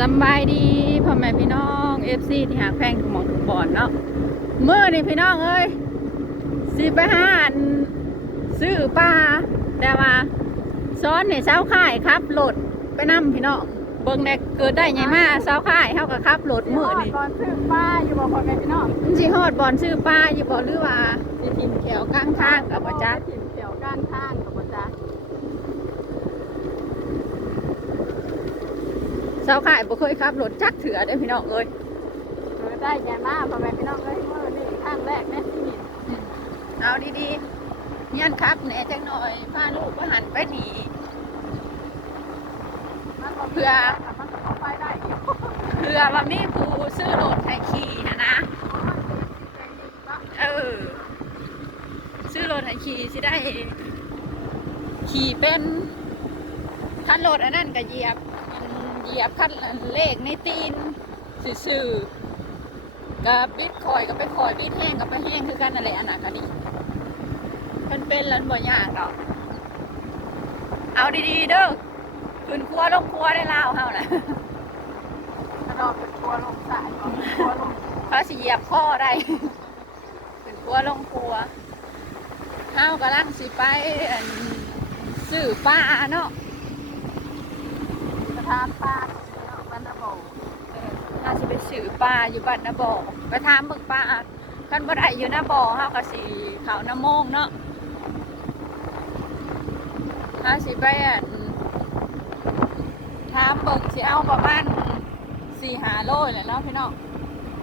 สำบายดีพ่อแม่พี่น้องเอฟซีที่หาแพงทุกหมองทุกบอนเนาะเมื่อนี่พี่น้องเอ้ยสิไปหาอันซื้อปลาแต่ว่าซ้อนเนี่ยเช้าข่ายครับโหลดไปนำพี่น้องเบิ่งแดกเกิดได้ไงมาเช้าข่ายเท่ากับครับโหลดมือนี่ก่อนซื้อป้าอยู่บอกพ่อแม่พี่น้องมันสิฮอดบอนซื้อปลาอยู่บ่หรือว่าสิทิมแขวกลางทางกับบ่จัก ถิ่นเขียวก้านข้างกับบ่จ๊ะ เช้าข่ายบ่เคยครับโหลดจักเถื่อเด้อพี่น้องเอ้ยเออได้แก่มาพ่อแม่พี่น้องเลยเมื่อนี่ข้างแรกแม่ที่นี่เอาดีๆเงียนครับแหน่จังหน่อยพาลูกก็หันไปหนีมันก็เพื่อมันก็เข้าไปได้อีกเพื่อว่ามีผู้ซื้อรถให้ขี่นะนะ เออ ซื้อรถให้ขี่สิได้ ขี่เป็นคันรถอันนั้นก็เหยียบอัน เหยียบคันเลขในตีนซื่อกับบิดคอยก็ไปคอยบิดแห้งก็ไปแห้งคือกันนั่นแหละอันนั้นก็ดีมันเป็นล้วบ่ยากดอกเอาดีๆเด้อขึ้นครัวลงครัวได้แล้วเฮานะกระดอกเป็นตัวลงสายก่อนตัวลงเขาสิเหยียบข้อได้เป็นครัวลงครัวเฮากำลังสิไปซื้อปลาเนาะ กระทานป้าบันดาโบเฮาสิไปซื้อปลาอยู่บ้านนาบ่อไปถามเบิ่งปลากันบ่ได้อยู่นาบ่อเฮาก็สิเขาน้ำโมงเนาะเฮาสิไปอั่นถามเบิ่งสิเอาประมาณ4-5โลแหละเนาะพี่น้อง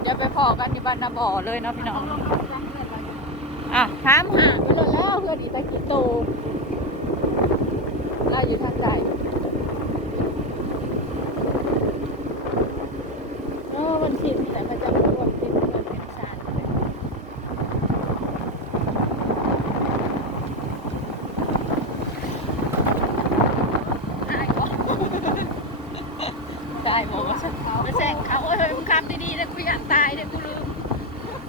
เดี๋ยวไปพอกันที่บ้านนาบ่อเลยเนาะพี่น้องอะถามหาไปเลยแล้วเพื่อนอีตากิโตเราอยู่ทางใดโอ้วันชินแต่มันจะรวมชินเงินเป็นชาติอายบ่ได้บอกว่าฉันไปแซงเขาเฮ้ยมึงขับดีๆนะกูอยากตายเลยกูลืม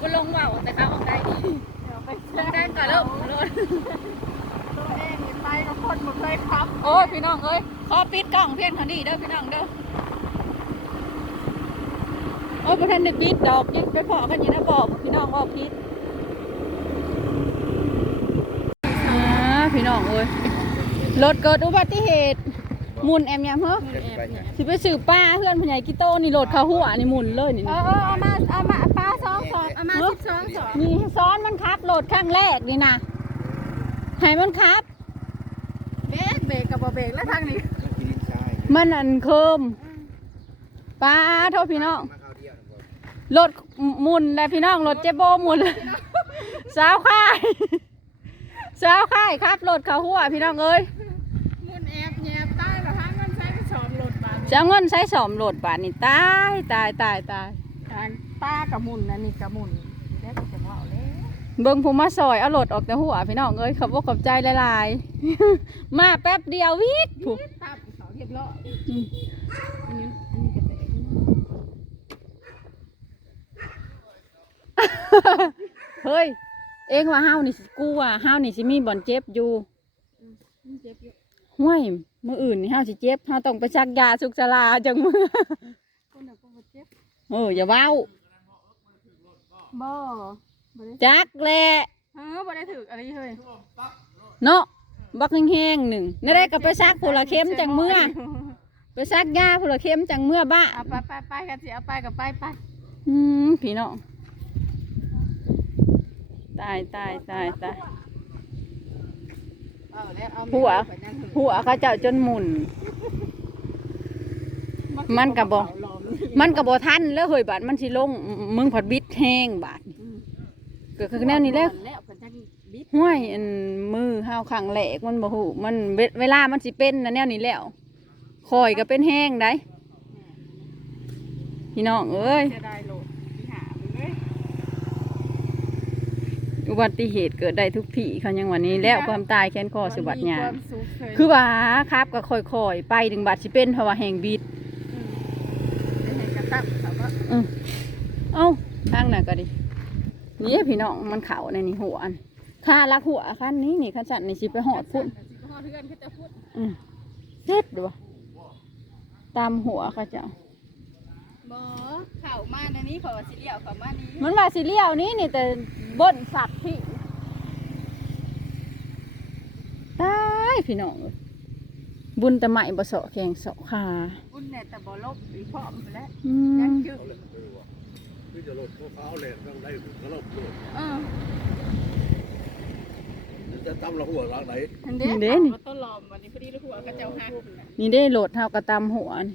กูลงเว่าแต่เขาออกได้ดี เดี๋ยวไป ล เช็ ง ค ได้ก่อนเริ่มเลย ตัวเองนี่ไปกับคนบ่เคยขับ โอ้ยพี่น้องเอ้ยขอ ปิดกล้องเพียงเท่านี้เด้อพี่น้องเด้อโอ้ยประธานได้ปิดดอกยังไปพอกันอยู่นะบอกพี่น้องว่าปิดอ่าพี่น้องเอ้ยรถเกิดอุบัติเหตุหมุนแอมยังเหรอสิไปสืบป้าเพื่อนพญายกิโต้นี่รถเขาหัวนี่หมุนเลยนี่เออเออเอามาเอามาป้าสองสองเอามาสิบสองสองนี่ซ้อนมันครับรถข้างแรกนี่นะให้มันครับเบรกเบรกกับบ่เบรกแล้วทางนี้ มันอันเคิมป้าโทษพี่น้องรถหมุนแต่พี่น้องรถเจโบหมุนสาวค่ายสาวค่ายครับรถเขาหัวพี่น้องเอ้ยมุนแอบแยบใต้ละทางมันใช้ไปสอมรถบาดจะเอาเงินใช้สอมรถบาทนี่ตายตายตายตายทางป้ากับมุนนะนี่กับมุนได้ก็จังว่าเอาเลยเบิ้งผู้มาซอยเอารถออกแต่หัวพี่น้องเอ้ยขับวกขับใจหลายๆมาแป๊บเดียววิทผู้ตับ เขาเรียบร้อยอืมอันนี้อันนี้ก็เบรกเฮ้ย เองว่าห้าวนี่สิกูว่าห้าวนี่สิมีบ่อนเจ็บอยู่มันเจ็บอยู่ห้วยมืออื่นนี่ห้าวสิเจ็บห้าวต้องไปชักยาสุกสลาจังมือคนน่ะก็บ่เจ็บเอออย่าเว้าบ่บ่ได้จักแหละเออบ่ได้ถืออะไรเฮ้ยเนาะ บักแห้งๆหนึ่งนี่ได้ก็ไปซักผู้ละเข็มจังเมื่อไปซักยาผู้ละเข็มจังเมื่อบ้าเอาไปไปไปกันสิเอาไปกับไปไปอืมพี่น้องตายตายตายตายหัวหัวเขาเจ้าจนหมุน มันก็บ่มันก็บ่ทันแล้วเฮยบาดมันสิลงมึงผัดบิดแห้งบาดก็คือแนวนี้แล้ว ห้วยอันมือห้าวขังแหลกมันบ่ฮู้มันเวเวลามันสิเป็นนะแนวนี้แล้วคอยก็เป็นแห้งได้พี่น้องเอ้ยจะได้โหลดที่หามึงเอ้ยอุบัติเหตุเกิดได้ทุกที่เขายังวันนี้แล้วความตายแค้นคอสุบัติญามีคณวามสุขเฉยคือว่าครับก็ค่อยๆไปถึงบาดสิเป็นเพราะว่าแหงบิดมเป็นไงกระตับเขาก็เอ้าทางน่ะก็ดินี่พี่น้องมันเข่าในนี่หัวอัน ค่ารักหัวคันนี้นี่คันสั่นนี่สิไปหอดพุ่นสิพ่อเทือนเขาจะพูดอืมเจ็บดูวะตามหัวเขาเจ้าบ่เข้ามาในนี้เขาว่าสิเลี้ยวเข้ามานี้มันว่าสิเลี้ยวนี้นี่แต่บ่นสัตว์พี่ตายพี่น้องเอ้ยบุญแต่ใหม่บ่เสาะแข่งเสาะขาบุญเนี่ยแต่บ่ลบอีพร้อมไปแล้วอืยังมจึกคือจะลดพวกเขาแหลมต้องได้ก็ลดลดเออ จะตั้มเราหัวรักไหนทันเด้เขาต้นลอมวันนี้พอดีแล้วหัวก็เจ้าหักน่ะนี่ได้โหลดเฮากระตำหัวนี่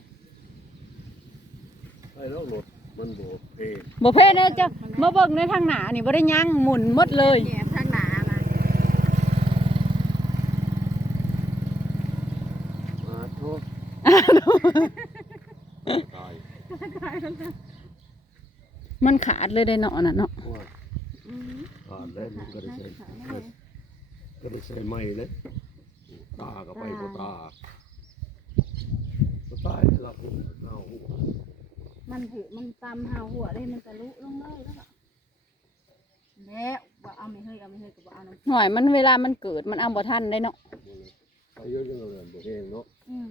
ไอ้แล้วลดมันโบเอบ่เพเด้อเจ้ามาเบิ่งในทางหน้านี่บ่ได้ยั้งหมุนหมดเลยแหนทางหนาน่ะมาโทษตายมันขาดเลยได้เนาะน่ะเนาะว่าอืมขาดแล้วมันก็ได้ใส่ ก็ได้ใส่ไม้เลยตาก็ไปก็ตาก็ตายหลับเอาหัวมันถือมันตำหาหัวได้มันจะลุลงเลยแล้วก็แล้วว่าเอาไม่เฮ้ยเอาไม่เฮ้ยก็บ่เอาน้ำหน่อยมันเวลามันเกิดมันเอาบ่ทันได้เนาะไปเยอะจังเลยบ่เองเนาะอืม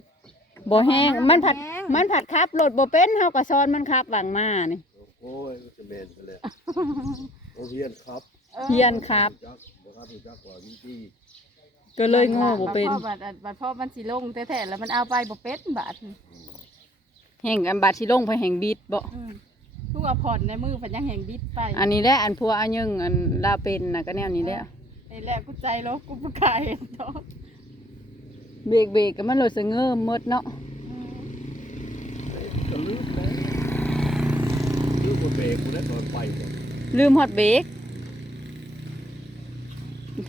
บ่แห้งมันผัดแห้งมันผัดครับโหลดบ่เป็นเฮาก็ซ้อนมันครับหวังมานี่โอ้ยจะเมนไปเลยโอเวียนครับเฮียนครับาพุทธกว่าวิธีก็เลยโง่บ่เป็นบัดพ่อบัดบัดพ่อมันสิลงแท้ๆแล้วมันเอาไปบ่เป็ดบาดแห่งอันบาดสิลงไปแห่งบิดบ่อืมทุกว่าผ่อนในมือเพันยังแห่งบิดไปอันนี้แหละอันพัวอันยังอันลาเป็นน่ะก็แนวนี้แหละไอ้แหละกูใจแล้กูประกาเห็นเนาะเบรกเบรกก็มันโหลดสะเงิมหมดเนาะอืมก็ลืมแล้วลืมบ่เบรกบ่ได้ตอนไปบ่ลืมฮอดเบรก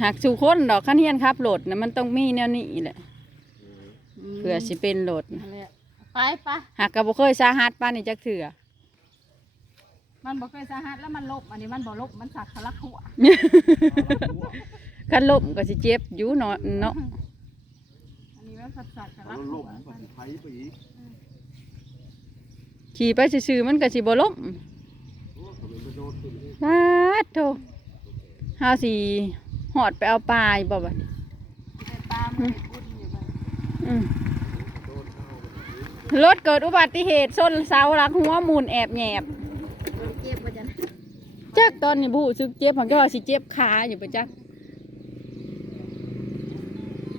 หักสู่คนดอกคันเฮียนครับโหลดน่ะมันต้องมีแนวนี้แหละเพื่อสิเป็นโหลดนั่นแหละไปไปหักก็บ่เคยสาหัสปานนี้จักเถื่อมันบอกเคยสาหัสแล้วมันลบอันนี้มันบ่ลบมันสักทะลักหัวคันล้มก็สิเจ็บอยู่เนาะเนาะอันนี้มันสักสักทะลัเอากลหัวมมันสิไผไปอีกขี่ไปซื่อๆมันก็สิบ่ล้มโอ้ก็มันไปโดนขึ้นอีกปาดโธ่เฮาสิ หอดไปเอาปลาอยู่บ่บัดนี้ไอ้ปลามันไปอุ่นอยู่บ้านอืมโดนเอารถเกิดอุบัติเหตุส้นเสาหลักหัวหมุนแอบแหนบเจ็บว่าจังจักตอนนี้บูซึกเจ็บมันก็ว่าสิเจ็บขาอยู่ปะจัก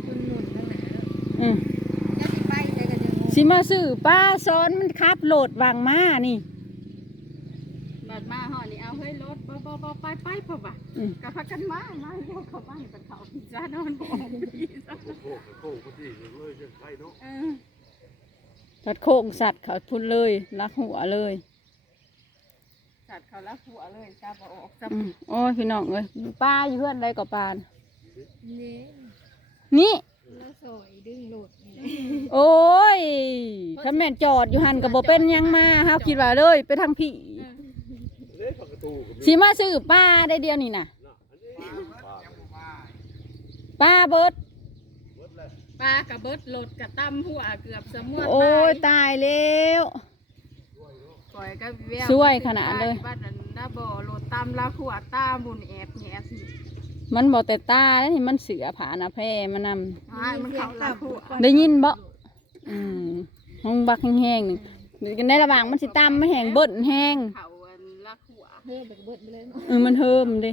คุณหนุนทั้งหนาอืมจะสิไปใส่กันยังงงสิมาซื้อป้าซ้อนมันขับโหลดวางมานี่ บัดมาห่อนี่เอาเฮ้ยรถบ่บ่บ่ไปไปพ่อบ่ะอืม ก็พักกันมามาเดี๋ยวเข้าบ้านไปเขาพิซซ่านอนบ่ออกพิซซ่าโค้งโค้งพอดีเลยจะไปเนาะเออตัดโค้งสัตว์เขาพุ่นเลยลักหัวเลยจัดเขาละหัวเลยจ้าบ่ออกจ้าอืมโอ้ยพี่น้องเอ้ยป้าอยู่เพื่อนใดก็ปาน นี่นี่ แล้วสวยดึงหลุดนี่โอ้ยถ้าแม่นจอดอยู่หันกับบ่เป็นหยังมาเฮาคิดว่าเลย ไปทางพี่เด้ประ ตูก็มีสิมาซื้อป้าได้เดียวนี่น่ะน่ะอันนี้ปลาป้าเบิด เบิดแล้วปลากระเบิดหลดกระตั้มหัวเกือบสมวนโอ้ยตายตายแล้ว ก่อยก็แววสวยขนาดเลย บ้านนั้นน่าบ่โหลดตามละหัวตาบุญแอบแหนมันบอกแต่ตาแล้วนี่มันเสือผาหนาแพร่มานำอ่ามันเข้าละหัวได้ยินบ่อืมห้องบักแห้งๆนี่ในระหว่างมันสิตามไม่แห้งเบิ้นแห้ง เขาอันละหัว เฮ้ยแบบเบิดไปเลยเออมันเฮิมเด้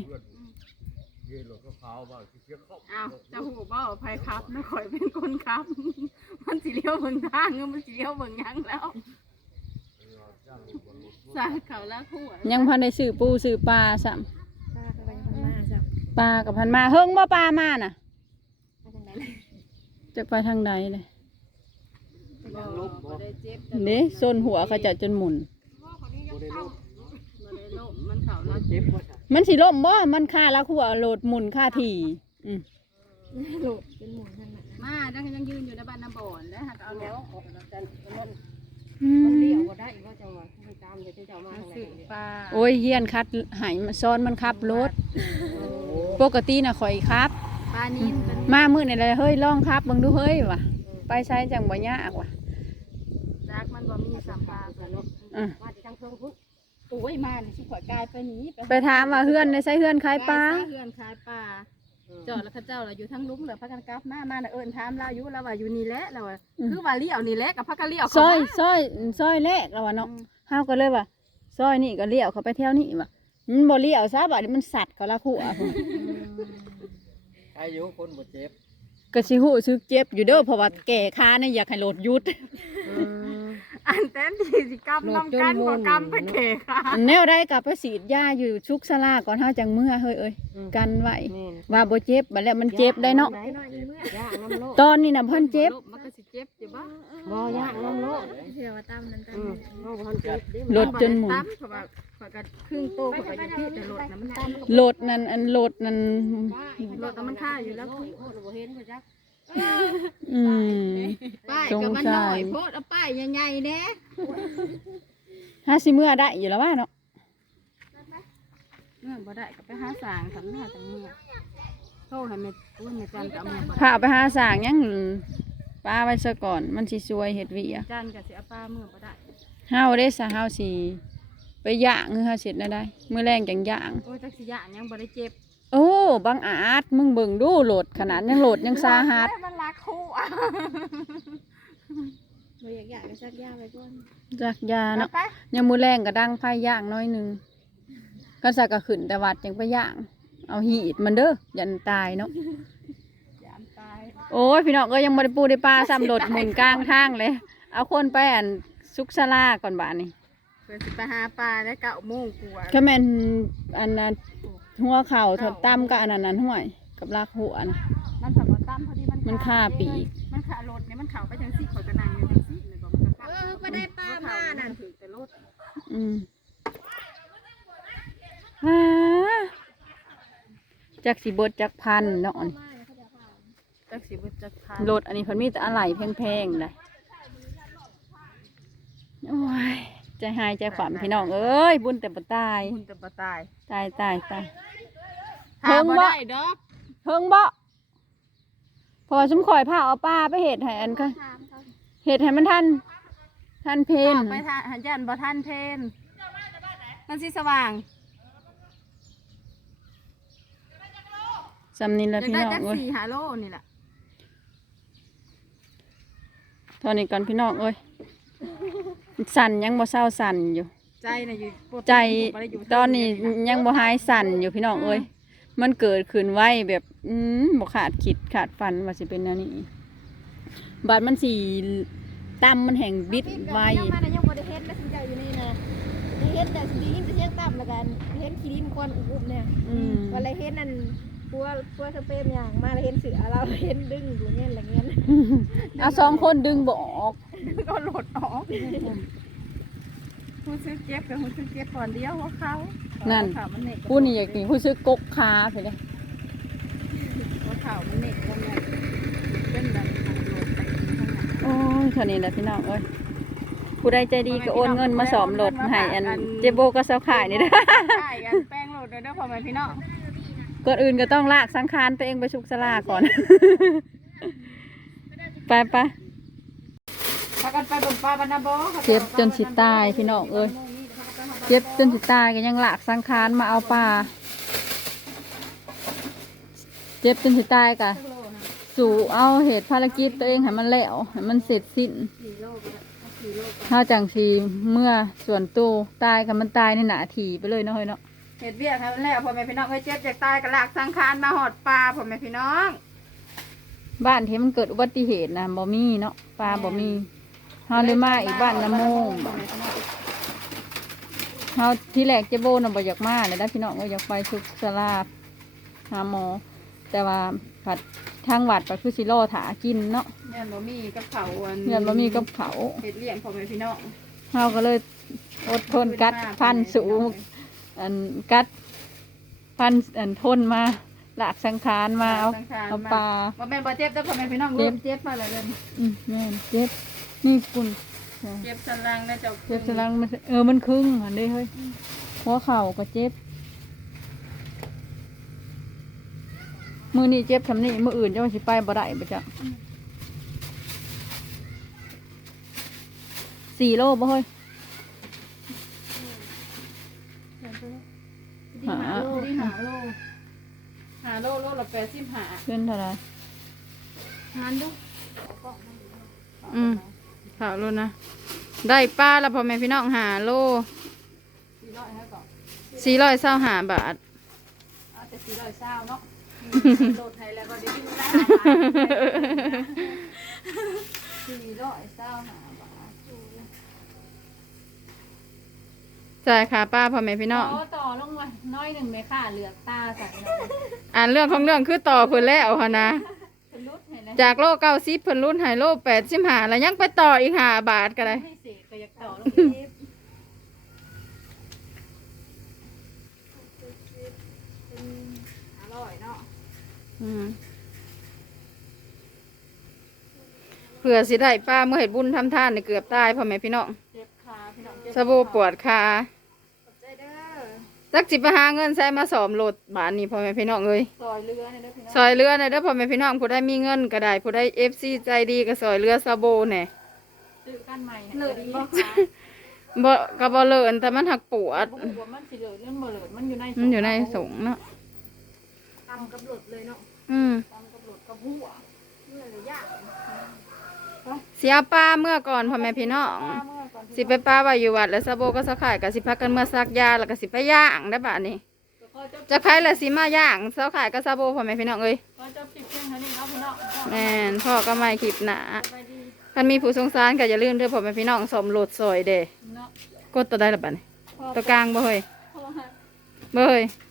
เย็นรถขาวๆบ้างเสียงเข้าอ้าวเจะหูบ่าภัยครับนะข่อยเป็นคนครับ มันสิเลี้ยวเบิ่งทางมันสิเลี้ยวเบิ่งหยังแล้วสาเขาละหัวยังพันได้ซื้อปูซื้อปลาซ้ปลาก็ไปพันมาจ้ะำปลากับพันมาเฮิงบ่ปลามาน่ะมาจังไดเลยจะไปทางใดเลยบ่บ่ได้เจ็บเด้ส้นหัวเขาจะจนหมุน บ่ได้ลบ บ่ได้ล้มมัน เขาละเจ็บบ่จ้ะมันสิล่มบ่มันค่าละหัวโหลดหมุนค่าทีอืมโหลดเป็นหมุนทางไหนมาดังยังยืนอยู่ในบ้านน้ำบ่อนแล้วหากเอาแล้วออกแล้วกันมันอืมันเลี้ยวมบ่ได้อีกว่าจังหวะให้ตามเดี๋ยวจะเอามาทางไหนปลาโอ้ยเฮียนคัดใหายมาซ้อนมันขับรถปกติน่ะข่อยครับ ปลานี้เป็นมามื้อนี่เลยเฮ้ยลองครับเบิ่งดูเฮ้ยว่ะไปใช้จังบ่ยากว่ะจักมันบ่มีสัมปลาเนาะอะมาจากทางเพิ่งพุ่น โอ้ยมานี่สิข่อยกายไปหนีไปถามว่าเฮือนในใช้เฮือนขายปลา เฮือนขายปลาจอดแล้วเขาเจ้าเราอยู่ทั้งลุ้มเลยพักกันกลับมามาน่ะเอิ้นถามเราอยู่เราว่าอยู่นี่แหละเราว่าคือว่าเลี้ยวนี่แหละกับพักกันเลี้ยวซอยซอยซอยแรกแล้วว่ะเนาะเฮาก็เลยว่าซอยนี่ก็เลี้ยวเข้าไปแถวนี้ว่ะมันบ่เลี้ยวซะบัดนี้มันสัตว์เขาละขัวพุ่นอายุคนบ่เจ็บก็สิฮู้สึกเจ็บอยู่เด้อเพราะว่าแก่ขาเนี่ยอยากให้รถหยุดอั นเต้นที่สิกำน้ำกันบ่กำไปเขค่ะแนวใดก็ไปฉีดยาอยู่ชุกสลาก่อนเฮาจังเมื่อเฮ้ยเอ้ยกันไว้แม่นว่าบ่เจ็บบัดแล้วมันเจ็บได้เนาะย่างน้ำโลกตอนนี้น่ะเพิ่นเจ็บมันก็สิเจ็บอยู่บ้างบ่ย่างน้ำโลกเชื่อว่าตามนั้นตามอืมนี้เฮาบ่ทันเจ็บเด้รถจนหมุนตามเพราะว่าข่อยก็ครึ่งโตข่อยก็อยู่ที่แต่รถน่ะมันตามรถนั่นอันรถนั่นรถน่ะมันค่าอยู่แล้วบ่เห็นบ่จัก อืม ป้ายก็มันน้อยโพดเอาป้ายใหญ่ๆแน่ถ้าสิเมื่อได้อยู่แล้วว่าเนาะเมื่อบ่ได้ก็ไปหาสางทำหน้าจังเมื่อโทรให้แม่ปุ้ยแม่จันก็เอามาบ่พาไปหาสร้างยังป้าไว้ซะก่อน มันสิซวยเฮ็ดเวียจันก็สิเอาป้าเมื่อบ่ได้เฮาได้ซะเฮาสิไปย่างคือเฮาเสร็จแล้วได้มื้อแรงจังย่าง โอ้ยจักสิยะยังบ่ได้เจ็บ โอ้บางอาจมึงเบิ่งดูโหลดขนาดยังโหลดยังสาหัสมันรักคู่อะบ่อยากอยากก็ซักยาไปก่อนจากยาเนาะไปยังมื้อแรงก็ดังไฟย่างน้อยหนึงก็สักก็ขึ้นแต่วัดยังไปย่าง เอาหีดมันเด้อยันตายเนาะยามตายโอ้ยพี่น้องก็ยังบ่ได้ปูได้ปลาซ้ำรถหมุนกลางทางเลย เอาคนไปอันซุกซาลาก่อนบาดนี้เพื่อสิไปหาปลาได้เก้าโมงกว่าก็แม่นอันนั้น หัวเข่าถดตั้มก็อันนั้นนั้นห้วย กับลากหัวนะ มันสับปะตั้มพอดีมันมันฆ่าปีก มันขารถเนี่ยมันเข่าไปจังซี่ข่อยก็นั่งอยู่จังซี่เลยบอกมันก็เออบ่ได้ปลามานั่น ถือแต่รถอืมฮ่าจักสีบดจักพันเนาะนี่จักสิบ่จักพานรถอันนี้เพิ่นมีแต่อะไหล่แพงๆเลยโอ้ยใจหายใจขวามพี่น้องเอ้ย บุญแต่บ่ตาย คุณจะบ่ตาย ตายตายตาย หาบ่ได้ดอกเพิ่งบ่พอสมข่อยพาเอาปลาไปเห็ดให้อันก็เห็ดให้มันทันทันเพนไปทานหันยันบ่ทันเพนมันสิสว่างสำนินอละยากพี่ได้น้องจักเอ้ยสี่หาโลนี่แหละตอนนี้ก่อนพี่น้องเอ้ยสั่นยังบ่เศร้าสั่นอยู่ ใจน่ะอยู่ปกติใจบ่ได้ยู่ตอนนี้ยังบ่หายสั่นอยู่พี่น้องเอ้ย มันเกิดขึ้นไวแบบอืมบ่ขาดคิดขาดฝันว่าสิเป็นแนวนี้ บาดมันสีต่ำมันแห่งบิดไวยังมานะยังบ่ได้เฮ็ดนะสิเจ้าอยู่นี่นะได้เฮ็ดแต่สิได้ยินแต่เสียงต่ำแล้วกันเฮ็ดขี้ดินควันอุบๆเนี่ยอืมวันไรเฮ็ดนั่นปัวปัวสเปรมอย่างมาแล้วเฮ็ดเสือเราเฮ็ดดึงอยู่เงี้ยอะไรเงี้ยเอาสองคนดึงบ่ออกก็หลดออก ผู้ซื้อเจ็บกับผู้ซื้อเจ็บก่อนเดียวหัวเขานั่น หัวเข่ามันเน็กผู้นี่อยากกินผู้ซื้อกกคาไปเลยหัวเข่ามันเน็กแล้วเนี่ยเป็นแบบหลดไปข้างหน้าโอ้ยเท่านี้แหละพี่น้องเอ้ยผู้ใดใจดีก็โอนเงินมาสอมรถให้อันเจโบก็เซาขายนี่เด้อใช่กันแป้งโหลดเด้อเด้อพ่อแม่พี่น้องก่อนอื่นก็ต้องลากสังขารตัวเองไปชุกสลาก่อน ไปไปพา กันไปเบิ่งปลาบรรณาโบเจ็บจนสิตายพี่น้องเอ้ยเจ็บจนสิตายก็ยังหลากสังขารมาเอาปลาเจ็บจนสิตายกะสู่เอาเหตุภารกิจตัวเองให้มันแล้วให้มันเสร็จสิ้นถ้าจังสีเมื่อส่วนตัวตายกับมันตายในหนาทีไปเลยเนาะเฮ้ยเนาะเห็ดเบี้ยครับแล้วพ่อแม่พี่น้องเอ้ยเจ็บจากตายกระลากสังขารมาหอดปลาพ่อแม่พี่น้อง บ้านที่มันเกิดอุบัติเหตุนะบ่มีเนาะปลาบ่มี เฮาเลยมาอีกบ้านน้ำโมงเฮาที่แรกเจโบน่ะบ่อยากมาเลยนะพี่น้องก็อยากไปสุกสลาหาหมอ แต่ว่าผัดทางวัดก็คือสิรอถากินเนาะเงินบ่มีกับเขาอันเงินบ่มีกับเขาวเห็ดเลี้ยงพ่อแม่พี่น้องเฮาก็เลยอดทนกัดพันสูงอันกัดพันอันทนมาหลากสังขารมาเอาสังขรเอามปลาบ่แม่นบ่เจ็บแต่พ่อแม่พี่น้องเจ็เริ่บมเจ็บมาแล้วเริ่มอืมแม่นเจ็บ นี่คุณเจ็บสันหลังนะเจ้าเจ็บสลังมันเออมันครึ่งหันเด้เฮ้ยหัวเข่าก็เจ็บมือนี่เจ็บทำนี่มืออื่นจะมาสิไปบ่ได้บ่จ้ะสี่โลบ่เฮ้ยหาโลที่หาโลหาโลโลละแปดสิบหาขึ้นเท่าไหรหารดูอืม ข่าวโลนะ ได้ป้าแล้วพ่อแม่พี่น้องหาโลสี่ร้อยให้ก่อนสี่ร้อยเศร้าหาบาทเอาแต่สี่ร้อยเศร้าเนาะโดดไทยแล้วก็ได้ดูได้สี่ร้อยเศร้าหาบาทจ่ายค่าป้าพ่อแม่พี่น้องโอ้ต่อลงมาน้อยหนึ่งไหมค่ะเหลือกตาใส่หน่อย อ่านเรื่องของเรื่องคือต่อเพิ่นแล้วค่ะนะ จากโลเก้าสิบเพิ่นรุ่นให้โลแปดสิบห้าแล้วยังไปต่ออีกห้าบาทก็ได้ให้เสกก็อยากต่อลงอีกเป็นอร่อยเนาะอืมเผื่อสิได้ป้าเมื่อเห็ดบุญทำทานนี่เกือบตายพ่อแม่พี่น้องเจ็บขาพี่น้องเจ็บสบู่ปวดขาขอบใจเด้อ จักจิไปหาเงินใช้มาสอมรถบาทนี้พ่อแม่พี่น้องเอ้ยซอยเรือเนี่ยเด้อพี่น้องซอยเรือในอยเด้อพ่อแม่พี่น้องผู้ได้มีเงินก็ได้ผู้ได้เอฟซีใจดีก็ซอยเรือซาโบแหน่ซื้อกันใหม่เหลือดีบ่บ่ก็บ่เลินแต่มันหักปวดบ่รู้ว่ามันสิเหลือเรื่องบ่เหลือมันอยู่ในมันอยู่ในสงเนาะตำกับหลดเลยเนาะอืมตามกับหลุดกับหัวเหลือยากเสียป้าเมื่อก่อนพ่อแม่พี่น้องป้าเมื่อก่อน สิไปป้าไว้อยู่วัดแล้วซาโบก็สักขายก็สิพักกันเมื่อซักยาแล้วก็สิไปย่างได้บาดนี้ก็จบจะใครละสิมาย่างเสาขายก็ซาโบพ่อแม่พี่น้องเอ้ยก็จบคลิปเพียงเท่านี้เนาะพี่น้องแม่นพ่อก็ไม่คลิปหนาสบายดีคันมีผู้สงสารก็อย่าลืมเด้อพ่อแม่พี่น้องสมรถซอยเด้เนาะกดตัวได้ละบัดนี้ตัวกลางบ่เฮ้ยเพราะว่าบ่เฮ้ยเ